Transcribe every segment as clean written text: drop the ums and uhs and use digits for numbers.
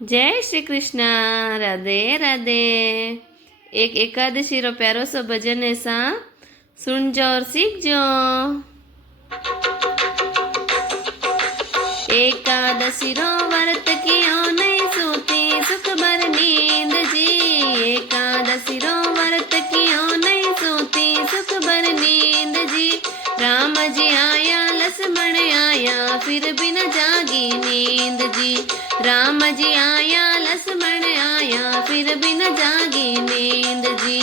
जय श्री कृष्ण। राधे राधे। एक एकादशी रो प्यारो सो भजन है सा सुन जो और सीख जो। एकादशी रो व्रत कियो नहीं सूती सुख भर नींद जी। एकादशी रो व्रत कियो नहीं सूती सुख भर नींद जी। राम जी आया लक्ष्मण आया फिर भी न जागी नींद जी। राम जी आया लक्ष्मण आया फिर भी न जागी नींद जी।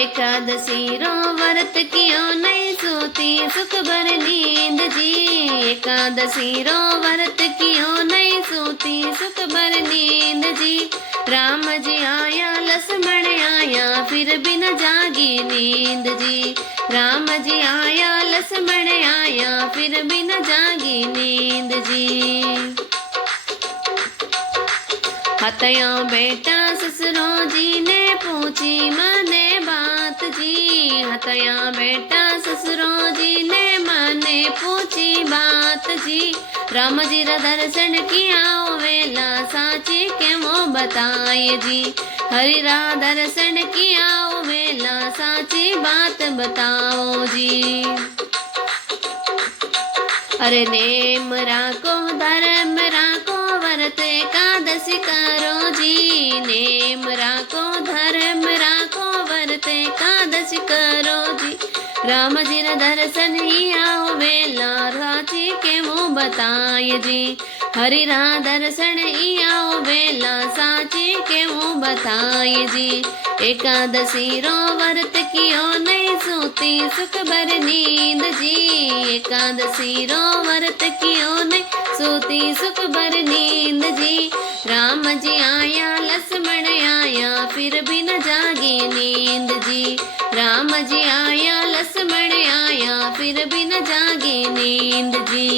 एकादशी रो व्रत कियो नहीं सोती सुख भर नींद जी। एकादशी रो व्रत कियो नहीं सोती सुख भर नींद जी। राम जी आया लक्ष्मण आया फिर भी न जागी नींद जी। राम जी आया लक्ष्मण आया फिर भी न जागी नींद जी। हतया बेटा ससुरो जी ने पूछी माने बात जी। हतया बेटा ससुरो जी ने माने पूछी बात जी। राम जी रा दर्शन किया वेला साची के वो बताए जी। हरि रा दर्शन किया वेला साची बात बताओ जी। अरे नेम राको धर्म राको व्रत एकादशी करो जी। नेम राको धर्म राको व्रत एकादशी करो जी। राम जी रा दर्शन ही आओ वेला राची के मुँह बताए जी। हरि रा दर्शन ही आओ वेला साची के मुँह बताए जी। एकादशी रो व्रत कियो नहीं सूती सुख भर नींद जी। एकादशी रो व्रत कियो नहीं सूती सुख भर नींद जी। राम जी आया लक्ष्मण आया फिर भी न जागी नींद जी। राम जी आया लक्ष्मण आया फिर भी न जागी नींद जी।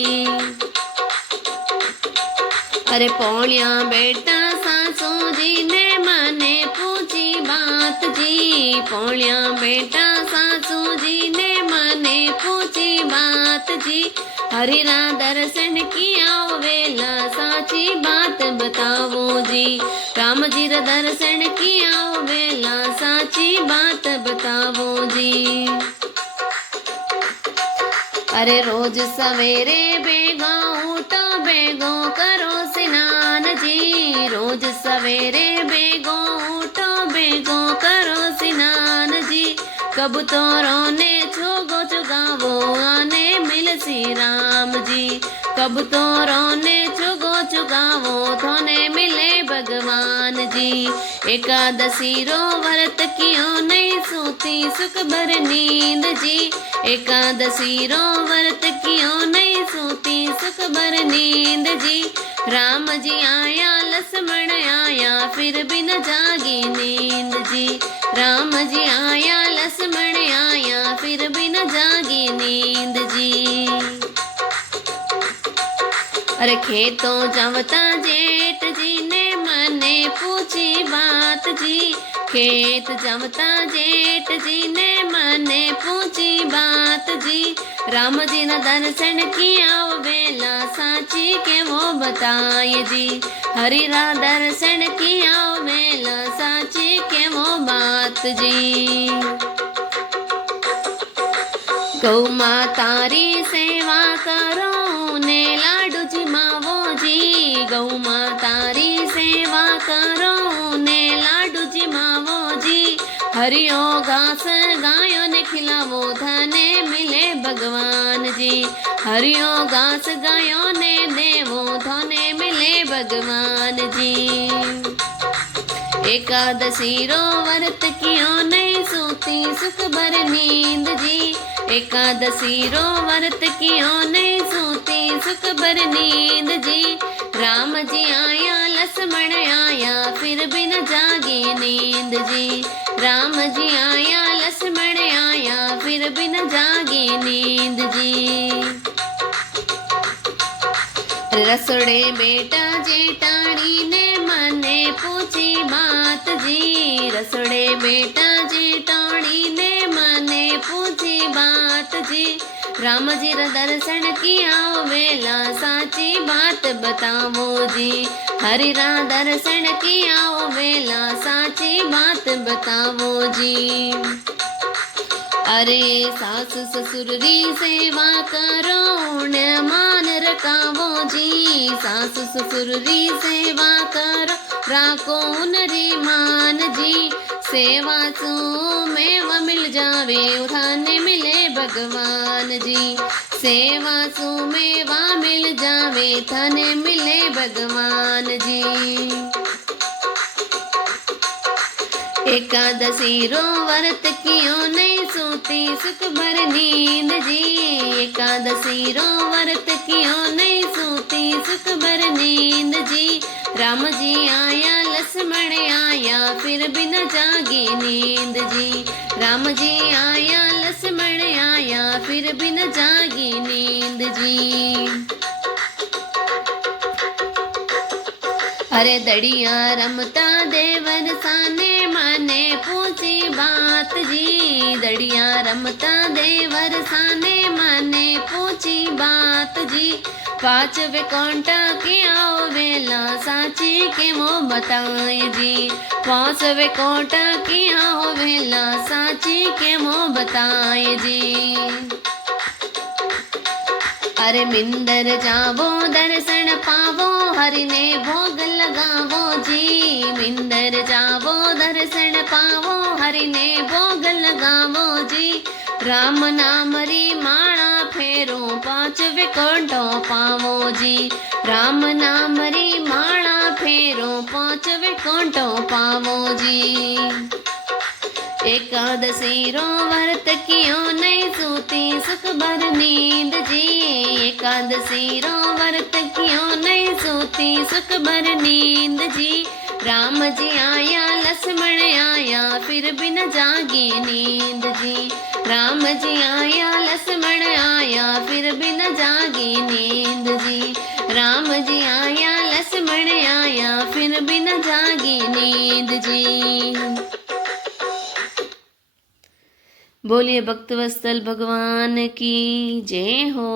अरे पौड़िया बेटा सासू जी ने माने पूछी बात जी। पौड़िया बेटा सासू जी ने माने पूछी बात जी। हरि रा दर्शन किया वेला साची बात बताओ जी। राम जी रा दर्शन किया वेला साची बात बताओ जी। अरे रोज सवेरे बेगो उठो बेगो करो स्नान जी। रोज सवेरे बेगो उठो बेगो करो स्नान जी। कबूतरों ने छोगो चुगावो आने मिल श्री राम जी। कबूतरों ने छोगो चुगावो थोने मिले भगवान जी। एकादशी रो व्रत कियो नहीं सूती सुख भर नींद जी। एकादशी रो व्रत कियो नहीं सूती सुख भर नींद जी। राम जी आया लक्ष्मण आया फिर भी न जागी नींद जी। राम जी आया लक्ष्मण आया फिर भी न जागी नींद जी। अरे खेतों जमता जेठ जी ने मने पूछी बात जी। खेत जमता जेठ जी ने मने पूछी बात जी। राम जी ने दर्शन किया वेला साची के वो बताए जी। हरि रा दर्शन किया वेला साची के वो बात जी। गौ मातारी सेवा करो ने लाडू जी मावो जी। गौ मातारी सेवा करो ने लाडू जी मावो जी। हरियो घास गायों ने खिलावो धने मिले भगवान जी। हरियो घास गायों ने देवो धने मिले भगवान जी। एकादशी रो व्रत कियो नहीं सूती सुख भर नींद जी। एकादशी रो व्रत कियो नहीं सूती सुख भर नींद जी। राम जी आया लक्ष्मण आया फिर भी न जागी नींद जी। राम जी आया लक्ष्मण आया फिर भी न जागी नींद जी। रसोड़े बेटा जेठानी ने मने पूछी बात जी। रसोड़े बेटा जेठानी ने मने पूछी बात जी। राम जी रा दर्शन किया वेला सा साची बात बतावो जी। हरि रा दर्शन की आओ वेला साची बात बतावो जी। अरे सास ससुर री सेवा करो न मान रखावो जी। सास ससुर री सेवा करो राखो नरी मान जी। सेवा सु मेवा मिल जावे उठाने मिले भगवान जी। सेवा सु मेवा मिल जावे थाने मिले भगवान जी। एकादशी रो व्रत कियो नहीं सोती सुख भर नींद जी। एकादशी रो व्रत कियो नहीं सोती सुख भर नींद जी। राम जी आया लक्ष्मण आया फिर भी न जागी नींद जी। राम जी आया लक्ष्मण आया फिर भी न जागी नींद जी। अरे दड़िया रमता देवर साने माने पूछी बात जी। दड़िया रमता देवर साने माने पूछी बात जी। पांचवे कोंटा की आओ वेला साची के वो बताए जी। पांचवे कोंटा की आओ वेला साची के वो बताए जी। अरे मिंदर जावो दर्शन पावो हरि ने भोग लगावो जी। मिंदर जावो दर्शन पावो हरि ने भोग लगावो जी। राम नाम री माला फेरो पांचवे कोंटो पावो जी। राम नाम री माला फेरो पांचवे कोंटो पावो जी। एकादशी रो व्रत कियो नहीं सोती सुख भर नींद जी। एकादशी रो व्रत कियो नहीं सोती सुख भर नींद जी। राम जी आया लक्ष्मण आया फिर भी न जागी नींद जी। राम जी आया लक्ष्मण आया फिर भी न जागी नींद जी। राम जी आया लक्ष्मण आया फिर भी न जागी नींद जी। बोलिए भक्तवत्सल भगवान की जय हो।